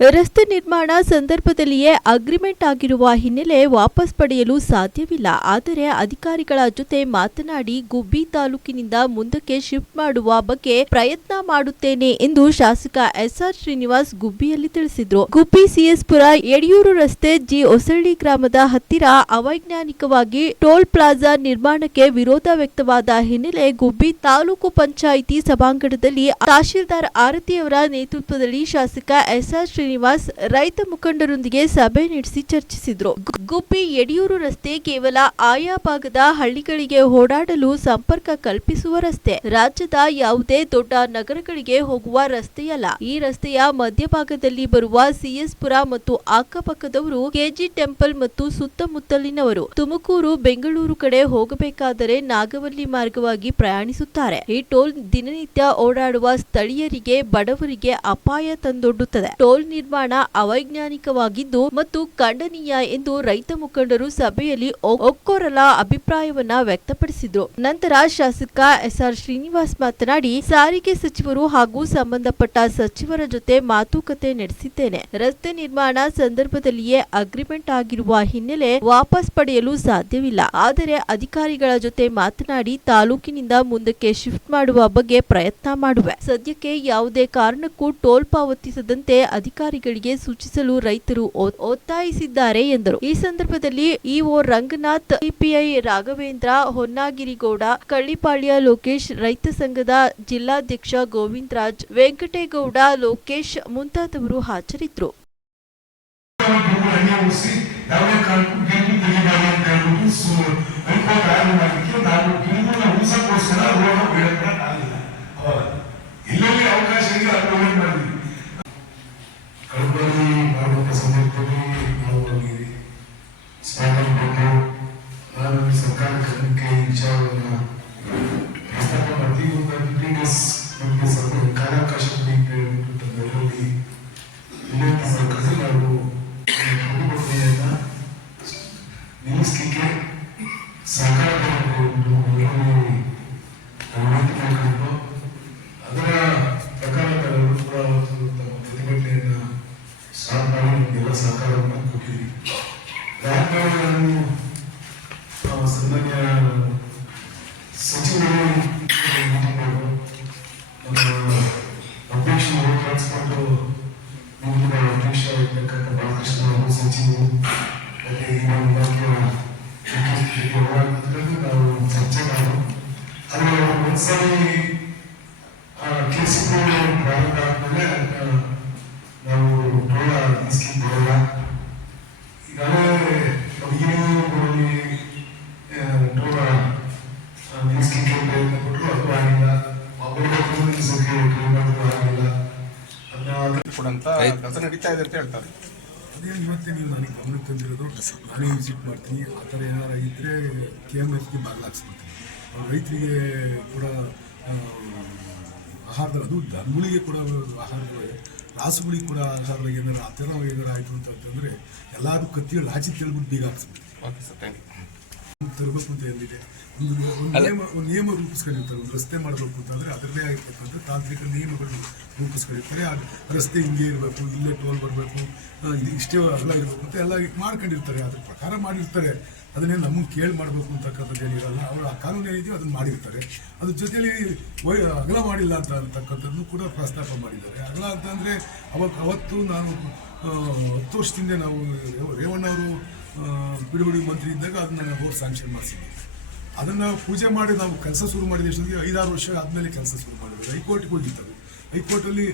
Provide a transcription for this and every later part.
ರಸ್ತೆ ನಿರ್ಮಾಣ ಸಂದರ್ಭದಲ್ಲಿಯೇ ಅಗ್ರಿಮೆಂಟ್ ಆಗಿರುವ ಹಿನ್ನೆಲೆ ವಾಪಸ್ ಪಡೆಯಲು ಸಾಧ್ಯವಿಲ್ಲ. ಆದರೆ ಅಧಿಕಾರಿಗಳ ಜೊತೆ ಮಾತನಾಡಿ ಗುಬ್ಬಿ ತಾಲೂಕಿನಿಂದ ಮುಂದಕ್ಕೆ ಶಿಫ್ಟ್ ಮಾಡುವ ಬಗ್ಗೆ ಪ್ರಯತ್ನ ಮಾಡುತ್ತೇನೆ ಎಂದು ಶಾಸಕ ಎಸ್ಆರ್ ಶ್ರೀನಿವಾಸ್ ಗುಬ್ಬಿಯಲ್ಲಿ ತಿಳಿಸಿದರು. ಗುಬ್ಬಿ ಸಿಎಸ್ಪುರ ಯಡಿಯೂರು ರಸ್ತೆ ಜಿ ಹೊಸಳ್ಳಿ ಗ್ರಾಮದ ಹತ್ತಿರ ಅವೈಜ್ಞಾನಿಕವಾಗಿ ಟೋಲ್ ಪ್ಲಾಜಾ ನಿರ್ಮಾಣಕ್ಕೆ ವಿರೋಧ ವ್ಯಕ್ತವಾದ ಹಿನ್ನೆಲೆ ಗುಬ್ಬಿ ತಾಲೂಕು ಪಂಚಾಯಿತಿ ಸಭಾಂಗಣದಲ್ಲಿ ತಹಶೀಲ್ದಾರ್ ಆರತಿಯವರ ನೇತೃತ್ವದಲ್ಲಿ ಶಾಸಕ ಎಸ್ಆರ್ ಶ್ರೀನಿವಾಸ್ ರೈತ ಮುಖಂಡರೊಂದಿಗೆ ಸಭೆ ನಡೆಸಿ ಚರ್ಚಿಸಿದರು. ಗುಬ್ಬಿ ಯಡಿಯೂರು ರಸ್ತೆ ಕೇವಲ ಆಯಾ ಭಾಗದ ಹಳ್ಳಿಗಳಿಗೆ ಓಡಾಡಲು ಸಂಪರ್ಕ ಕಲ್ಪಿಸುವ ರಸ್ತೆ. ರಾಜ್ಯದ ಯಾವುದೇ ದೊಡ್ಡ ನಗರಗಳಿಗೆ ಹೋಗುವ ರಸ್ತೆಯಲ್ಲ. ಈ ರಸ್ತೆಯ ಮಧ್ಯಭಾಗದಲ್ಲಿ ಬರುವ ಸಿಎಸ್ಪುರ ಮತ್ತು ಅಕ್ಕಪಕ್ಕದವರು ಕೆಜಿ ಟೆಂಪಲ್ ಮತ್ತು ಸುತ್ತಮುತ್ತಲಿನವರು ತುಮಕೂರು ಬೆಂಗಳೂರು ಕಡೆ ಹೋಗಬೇಕಾದರೆ ನಾಗವಲ್ಲಿ ಮಾರ್ಗವಾಗಿ ಪ್ರಯಾಣಿಸುತ್ತಾರೆ. ಈ ಟೋಲ್ ದಿನನಿತ್ಯ ಓಡಾಡುವ ಸ್ಥಳೀಯರಿಗೆ ಬಡವರಿಗೆ ಅಪಾಯ ತಂದೊಡ್ಡುತ್ತದೆ. ಟೋಲ್ ನಿರ್ಮಾಣ ಅವೈಜ್ಞಾನಿಕವಾಗಿದ್ದು ಮತ್ತು ಖಂಡನೀಯ ಎಂದು ರೈತ ಮುಖಂಡರು ಸಭೆಯಲ್ಲಿ ಒಕ್ಕೊರಲ ಅಭಿಪ್ರಾಯವನ್ನ ವ್ಯಕ್ತಪಡಿಸಿದರು. ನಂತರ ಶಾಸಕ ಎಸ್ಆರ್ ಶ್ರೀನಿವಾಸ್ ಮಾತನಾಡಿ, ಸಾರಿಗೆ ಸಚಿವರು ಹಾಗೂ ಸಂಬಂಧಪಟ್ಟ ಸಚಿವರ ಜೊತೆ ಮಾತುಕತೆ ನಡೆಸಿದ್ದೇನೆ. ರಸ್ತೆ ನಿರ್ಮಾಣ ಸಂದರ್ಭದಲ್ಲಿಯೇ ಅಗ್ರಿಮೆಂಟ್ ಆಗಿರುವ ಹಿನ್ನೆಲೆ ವಾಪಸ್ ಪಡೆಯಲು ಸಾಧ್ಯವಿಲ್ಲ. ಆದರೆ ಅಧಿಕಾರಿಗಳ ಜೊತೆ ಮಾತನಾಡಿ ತಾಲೂಕಿನಿಂದ ಮುಂದಕ್ಕೆ ಶಿಫ್ಟ್ ಮಾಡುವ ಬಗ್ಗೆ ಪ್ರಯತ್ನ ಮಾಡುವೆ. ಸದ್ಯಕ್ಕೆ ಯಾವುದೇ ಕಾರಣಕ್ಕೂ ಟೋಲ್ ಪಾವತಿಸದಂತೆ ಅಧಿಕಾರಿಗಳಿಗೆ ಸೂಚಿಸಲು ರೈತರು ಒತ್ತಾಯಿಸಿದ್ದಾರೆ ಎಂದರು. ಈ ಸಂದರ್ಭದಲ್ಲಿ ಇಒ ರಂಗನಾಥ್, ಸಿಪಿಐ ರಾಘವೇಂದ್ರ, ಹೊನ್ನಾಗಿರಿಗೌಡ, ಕಳ್ಳಿಪಾಳ್ಯ ಲೋಕೇಶ್, ರೈತ ಸಂಘದ ಜಿಲ್ಲಾಧ್ಯಕ್ಷ ಗೋವಿಂದರಾಜ್, ವೆಂಕಟೇಗೌಡ, ಲೋಕೇಶ್ ಮುಂತಾದವರು ಹಾಜರಿದ್ದರು. ಎಲ್ಲೆಲ್ಲಿ ಅವಕಾಶ ಇದೆ ಅದನ್ನು ಮಾಡಿದ್ವಿ. ಕಳಪಡಿ ಮಾಡುವಂಥ ಸಂದರ್ಭದಲ್ಲಿ ನಾವು ಅವರಿಗೆ ಸ್ವಾಗತ ನಾನು ಸರ್ಕಾರ ಕ್ರಮಕ್ಕೆ ವಿಚಾರವನ್ನು ಪ್ರಸ್ತಾಪ ಮಾಡ್ತೀವಿ. ಒಂದು 15 ಡೇಸ್ ನಮಗೆ ಸ್ವಲ್ಪ ಕಾಲಾವಕಾಶ ಅದರಲ್ಲಿ ವಿನಂತಿ ಮಾಡ್ಕೊಂಡು ನಾವು ಪ್ರತಿಭಟನೆಯನ್ನು ನಿಲ್ಲಿಸಲಿಕ್ಕೆ ಸಹಕಾರ ಅದರ ಪ್ರಕಾರ ಕೂಡ ಪ್ರತಿಭಟನೆಯನ್ನು ಸ್ಟಾರ್ಟ್ ಮಾಡಿ ನಮಗೆಲ್ಲ ಸಹಕಾರವನ್ನು ಕೊಟ್ಟಿದ್ವಿ. ನಾನು ಸನ್ಮಾನ್ಯ ಸಚಿವರು ನಮ್ಮ ಅಧ್ಯಕ್ಷರು ಟ್ರಾನ್ಸ್ಪೋರ್ಟ್ ನಿಗಮದ ಅಧ್ಯಕ್ಷ ಇರ್ತಕ್ಕಂಥ ಬಾಲಕೃಷ್ಣ ಅವರು ಸಚಿವರು ಮತ್ತು ನಮ್ಮ ಇಲಾಖೆಯ ನಾವು ಚರ್ಚೆ ಮಾಡೋದು. ಆದರೆ ಒಂದ್ಸಾರಿ ಕೆಸಿಗಳು ಪ್ರಾರಂಭ ಆದ್ಮೇಲೆ ನಾವು ಟೋಲ ನಿಲ್ಲಿಸ್ಲಿಕ್ಕೆ ಬರೋಲ್ಲ. ಈಗಾಗಲೇ ನಮಗೇನು ಟೋಲ ನಿಲ್ಲಿಸ್ಲಿಕ್ಕೆ ಪ್ರಯತ್ನ ಪಟ್ಟರು, ಅದು ಆಗಿಲ್ಲ. ಒಬ್ಬರು ನಿಲ್ಲಿಸೋಕೆ ಟ್ರೈ ಮಾಡೋದು ಆಗಿಲ್ಲ. ಕೊಡಂತ ಕೆಲಸ ನಡೀತಾ ಇದೆ ಅಂತ ಹೇಳ್ತಾರೆ. ಅದೇ ಇವತ್ತೇ ನೀವು ನನಗೆ ಗಮನಕ್ಕೆ ತಂದಿರೋದು. ನಾನೇ ವಿಸಿಟ್ ಮಾಡ್ತೀನಿ. ಆ ಥರ ಏನಾರ ಇದ್ದರೆ KMFಗೆ ಬಾಗಿಲಾಕ್ಸ್ಬಿಡ್ತೀನಿ. ರೈತರಿಗೆ ಕೂಡ ಆಹಾರದ, ಅದು ದನಗಳಿಗೆ ಕೂಡ ಆಹಾರಗಳು, ರಾಸುಗಳಿಗೆ ಕೂಡ ಆಹಾರಗಳಿಗೆ ಏನಾರು ಆ ಥರ ಏನಾರು ಆಯಿತು ಅಂತಂದರೆ ಎಲ್ಲರೂ ಕತ್ತಿಗಳು ಆಚೆ ತಿಳ್ಬಿಟ್ಟು ಬೀಗ ಹಾಕ್ಸ್ಬಿಡ್ತೀವಿ. Okay sir, thank you. ತರಬೇಕು ಅಂತ ಎಲ್ಲಿದೆ ಒಂದು ನಿಯಮ ರೂಪಿಸ್ಕೊಂಡಿರ್ತಾರೆ. ಒಂದು ರಸ್ತೆ ಮಾಡಬೇಕು ಅಂತಂದರೆ ಅದರದೇ ಆಗಿರ್ತಕ್ಕಂಥ ತಾಂತ್ರಿಕ ನಿಯಮಗಳು ರೂಪಿಸ್ಕೊಂಡಿರ್ತಾರೆ. ಆ ರಸ್ತೆ ಹಿಂಗೆ ಇರಬೇಕು, ಇಲ್ಲೇ ಟೋಲ್ ಬರಬೇಕು, ಇಷ್ಟೇ ಅಗಲ ಇರಬೇಕು ಅಂತ ಎಲ್ಲ ಮಾಡ್ಕೊಂಡಿರ್ತಾರೆ. ಅದ್ರ ಪ್ರಕಾರ ಮಾಡಿರ್ತಾರೆ. ಅದನ್ನೇ ನಮಗೆ ಕೇಳಿ ಮಾಡಬೇಕು ಅಂತಕ್ಕಂಥದ್ದು ಏನಿರಲ್ಲ. ಅವರು ಆ ಕಾನೂನು ಏನಿದೆಯೋ ಅದನ್ನು ಮಾಡಿರ್ತಾರೆ. ಅದ್ರ ಜೊತೆಯಲ್ಲಿ ಅಗಲ ಮಾಡಿಲ್ಲ ಅಂತಕ್ಕಂಥದ್ದನ್ನು ಕೂಡ ಪ್ರಸ್ತಾಪ ಮಾಡಿದ್ದಾರೆ. ಅಗಲ ಅಂತಂದರೆ ಅವತ್ತು ನಾನು 10 ವರ್ಷದಿಂದ ನಾವು ರೇವಣ್ಣವರು ಬಿಡುಗಡೆ ಮಂತ್ರಿ ಇದ್ದಾಗ ಅದನ್ನ ಹೋಗಿ ಸ್ಯಾಂಕ್ಷನ್ ಮಾಡಿಸಿದ್ವಿ. ಅದನ್ನು ಪೂಜೆ ಮಾಡಿ ನಾವು ಕೆಲಸ ಶುರು ಮಾಡಿದ 5-6 ವರ್ಷ ಆದಮೇಲೆ ಕೆಲಸ ಶುರು ಮಾಡಿದ್ರು. ಹೈಕೋರ್ಟ್ಗೆ ಹೋಗಿತ್ತು. ಹೈಕೋರ್ಟಲ್ಲಿ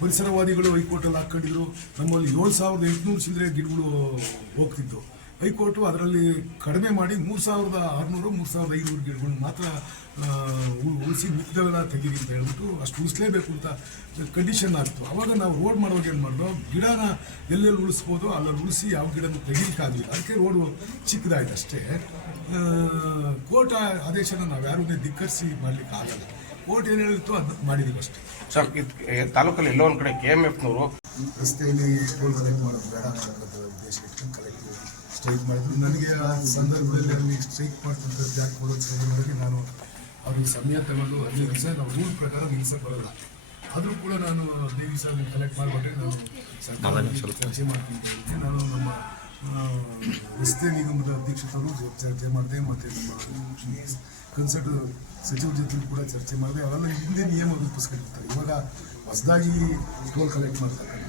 ಪರಿಸರವಾದಿಗಳು ಹೈಕೋರ್ಟಲ್ಲಿ ಹಾಕ್ಕೊಂಡಿದ್ರು. ನಮ್ಮಲ್ಲಿ 7,800 ಚಿಲ್ಲರೆ ಗಿಡಗಳು ಹೋಗ್ತಿದ್ದು. ಹೈಕೋರ್ಟು ಅದರಲ್ಲಿ ಕಡಿಮೆ ಮಾಡಿ 3,600 3,500 ಗಿಡಗಳನ್ನ ಮಾತ್ರ ಉಳಿಸಿ ಮಿಕ್ಕದೆಲ್ಲ ತೆಗೀರಿ ಅಂತ ಹೇಳ್ಬಿಟ್ಟು ಅಷ್ಟು ಉಳಿಸ್ಲೇಬೇಕು ಅಂತ ಕಂಡೀಷನ್ ಆಗ್ತು. ಆವಾಗ ನಾವು ರೋಡ್ ಮಾಡುವಾಗ ಏನು ಮಾಡಿದ್ರು, ಗಿಡನ ಎಲ್ಲೆಲ್ಲಿ ಉಳಿಸ್ಬೋದು ಅಲ್ಲಲ್ಲಿ ಉಳಿಸಿ ಯಾವ ಗಿಡನೂ ತೆಗೀಲಿಕ್ಕಾಗಲಿಲ್ಲ. ಅದಕ್ಕೆ ರೋಡು ಚಿಕ್ಕದಾಯ್ತು ಅಷ್ಟೇ. ಕೋರ್ಟ್ ಆದೇಶನ ನಾವು ಯಾರೂ ಧಿಕ್ಕರಿಸಿ ಮಾಡಲಿಕ್ಕೆ ಆಗಲ್ಲ. ಕೋರ್ಟ್ ಏನು ಹೇಳಿತ್ತು ಅದು ಮಾಡಿದ್ದೀವಿ ಅಷ್ಟೇ. ಸರ್, ತಾಲೂಕಲ್ಲಿ ಎಲ್ಲೋ ಒಂದು ಕಡೆ KMFನವರು ರಸ್ತೆಯಲ್ಲಿ ಟೋಲ್ ಕಲೆಕ್ಟ್ ಮಾಡೋದು ಬೇಡ ಅಂತಕ್ಕಂಥ ಉದ್ದೇಶ ಇಟ್ಕೊಂಡು ಕಲೆಕ್ಟ್ ಸ್ಟ್ರೈಕ್ ಮಾಡಿದ್ರು. ನನಗೆ ಆ ಸಂದರ್ಭದಲ್ಲಿ ಅಲ್ಲಿ ಸ್ಟ್ರೈಕ್ ಮಾಡ್ತಕ್ಕಂಥ ಜಾಗ ಕೊಡೋದು ಸಂದರ್ಭದಲ್ಲಿ ನಾನು ಅವ್ರಿಗೆ ಸಮಯ ತಗೊಂಡು 15 ದಿವಸ ನಾವು ರೂಲ್ ಪ್ರಕಾರ ನಿಲ್ಲಿಸಕ್ಕೆ ಬರೋಲ್ಲ. ಆದರೂ ಕೂಡ ನಾನು 15 ದಿವಸ ಕಲೆಕ್ಟ್ ಮಾಡಿಬಿಟ್ರೆ ನಾನು ಸರ್ಕಾರದಲ್ಲಿ ಚರ್ಚೆ ಮಾಡ್ತೀನಿ ಅಂತ ಹೇಳಿದ್ದೆ. ನಾನು ನಮ್ಮ ರಸ್ತೆ ನಿಗಮದ ಅಧ್ಯಕ್ಷರು ಚರ್ಚೆ ಮಾಡಿದೆ, ಮತ್ತು ನಮ್ಮ ಕನ್ಸಲ್ಟ್ ಸಚಿವರ ಜೊತೆ ಕೂಡ ಚರ್ಚೆ ಮಾಡಿದೆ. ಅವೆಲ್ಲ ಹಿಂದೆ ನಿಯಮ ರೂಪಿಸ್ಕೊಂಡಿರ್ತಾರೆ. ಇವಾಗ ಹೊಸದಾಗಿ ಟೋಲ್ ಕಲೆಕ್ಟ್ ಮಾಡ್ತಕ್ಕಂಥ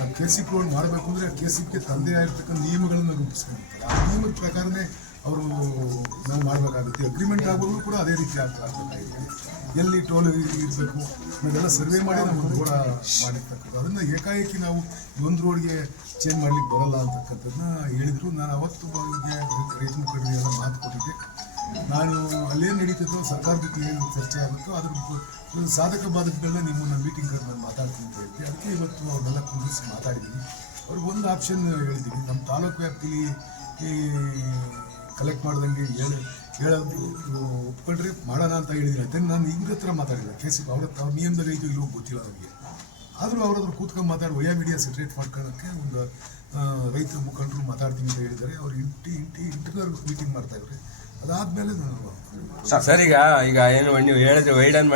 ಆ KCP ರೋಡ್ ಮಾಡಬೇಕು ಅಂದರೆ ಆ KCPಗೆ ತಂದೆ ಆಗಿರ್ತಕ್ಕಂಥ ನಿಯಮಗಳನ್ನು ರೂಪಿಸ್ಕೊಂಡಿರ್ತಾರೆ. ಆ ನಿಯಮದ ಪ್ರಕಾರನೇ ಅವರು ನಾವು ಮಾಡಬೇಕಾಗುತ್ತೆ. ಅಗ್ರಿಮೆಂಟ್ ಆಗೋದು ಕೂಡ ಅದೇ ರೀತಿ ಆಗ್ಬೇಕಾಗಿದೆ. ಎಲ್ಲಿ ಟೋಲ್ ಇರಬೇಕು ಅದೆಲ್ಲ ಸರ್ವೆ ಮಾಡಿ ನಾವು ರೋಡ ಮಾಡಿರ್ತಕ್ಕಂಥ ಅದನ್ನು ಏಕಾಏಕಿ ನಾವು ಒಂದು ರೋಡ್ಗೆ ಚೇಂಜ್ ಮಾಡ್ಲಿಕ್ಕೆ ಬರಲ್ಲ ಅಂತಕ್ಕಂಥದ್ದನ್ನ ಹೇಳಿದರು. ನಾನು ಅವತ್ತು ಅವರಿಗೆ ರೈತ ಮುಖಂಡರಿಗೆಲ್ಲ ಮಾತು ಕೊಟ್ಟಿದ್ದೆ. ನಾನು ಅಲ್ಲೇನು ನಡೀತಿದ್ದೋ ಸರ್ಕಾರದ ಜೊತೆ ಏನು ಚರ್ಚೆ ಆಗುತ್ತೋ ಅದ್ರ ಸಾಧಕ ಬಾಧಕಗಳನ್ನ ನಿಮ್ಮನ್ನ ಮೀಟಿಂಗ್ ಕರೆದು ನಾನು ಮಾತಾಡ್ತೀನಿ ಅಂತ ಹೇಳಿದ್ದೆ. ಅದಕ್ಕೆ ಇವತ್ತು ಅವ್ರನ್ನೆಲ್ಲ ಕುಂದಿಸಿ ಮಾತಾಡಿದ್ದೀನಿ. ಅವ್ರಿಗೆ ಒಂದು ಆಪ್ಷನ್ ಹೇಳಿದ್ದೀನಿ, ನಮ್ಮ ತಾಲೂಕು ವ್ಯಾಪ್ತಿಲಿ ಕಲೆಕ್ಟ್ ಮಾಡ್ದಂಗೆ ಹೇಳೋದು ಒಪ್ಕೊಂಡ್ರೆ ಮಾಡೋಣ ಅಂತ ಹೇಳಿದ್ದೀನಿ. ಅದನ್ನು ನಾನು ಇವ್ರ ಹತ್ರ ಮಾತಾಡಿದ್ದೆ. KCP ಅವ್ರ ನಿಯಮದಲ್ಲಿ ಇದು ಇಲ್ಲೂ ಗೊತ್ತಿಲ್ಲ ನನಗೆ. ಆದರೂ ಅವ್ರದ್ರ ಕೂತ್ಕೊಂಡು ಮಾತಾಡಿ ವಯಾ ಮೀಡಿಯಾ ಸೆಟ್ರೇಟ್ ಮಾಡ್ಕೊಳ್ಳೋಕ್ಕೆ ಒಂದು ರೈತರ ಮುಖಂಡರು ಮಾತಾಡ್ತೀನಿ ಅಂತ ಹೇಳಿದ್ದಾರೆ. ಅವ್ರು ಇಂಟರ್ನಲ್ ಮೀಟಿಂಗ್ ಮಾಡ್ತಾ ಇದ್ದಾರೆ. ಅದಾದಮೇಲೆ ನಾನು ಸರ್ ಈಗ ಏನು ನೀವು ಹೇಳಿದ್ರೆ ವೈಡನ್